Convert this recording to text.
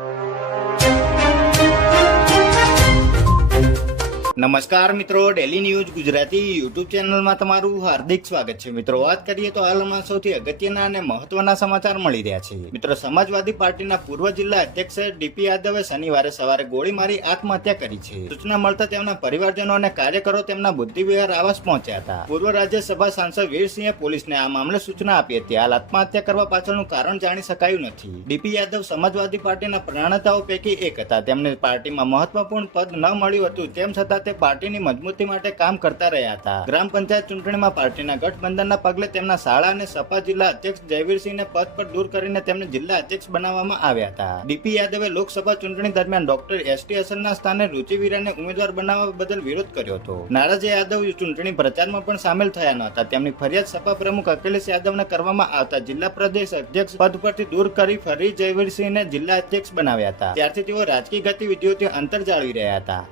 you. નમસ્કાર મિત્રો daily news Gujarati YouTube ચેનલમાં તમારું હાર્દિક સ્વાગત છે. મિત્રો, વાત કરીએ તો હાલમાં સૌથી અગત્યના અને મહત્વના સમાચાર મળી રહ્યા છે. મિત્રો, સમાજવાદી પાર્ટીના પૂર્વ જિલ્લા અધ્યક્ષ ડીપી યાદવે શનિવારે સવારે ગોળી મારી આત્મહત્યા કરી છે. સૂચના મળતા તેમના પરિવારજનો અને કાર્યકરો તેમના બુદ્ધિવિહાર આવાસ પહોંચ્યા હતા. પૂર્વ રાજ્યસભા સાંસદ વીરસિંહે પોલીસને આ મામલે સૂચના આપી હતી. હાલ આત્મહત્યા કરવા પાછળનું કારણ જાણી શકાયું નથી. ડીપી યાદવ સમાજવાદી પાર્ટીના પ્રણેતાઓ પૈકી એક હતા. તેમને પાર્ટીમાં મહત્વપૂર્ણ પદ ન મળ્યું હતું તેમ છતાં તે પાર્ટીની મજબૂતી માટે કામ કરતા રહ્યા હતા. ગ્રામ પંચાયત ચૂંટણીમાં પાર્ટીના ગઠબંધનના પગલે તેમના શાળા અને સપા જિલ્લા અધ્યક્ષ જયવીરસિંહને પદ પર દૂર કરીને તેમને જિલ્લા અધ્યક્ષ બનાવવામાં આવ્યા હતા. ડીપી યાદવે લોકસભા ચૂંટણી દરમિયાન ડોક્ટર એસ ટી સ્થાને રુચિવીરાને ઉમેદવાર બનાવવા બદલ વિરોધ કર્યો હતો. નારાજ યાદવ ચૂંટણી પ્રચારમાં પણ સામેલ થયા ન હતા. તેમની ફરિયાદ સપા પ્રમુખ અખિલેશ યાદવને કરવામાં આવતા જિલ્લા પ્રદેશ અધ્યક્ષ પદ પરથી દૂર કરી ફરી જયવીરસિંહને જિલ્લા અધ્યક્ષ બનાવ્યા હતા. ત્યારથી તેઓ રાજકીય ગતિવિધિઓથી અંતર જાળવી રહ્યા હતા.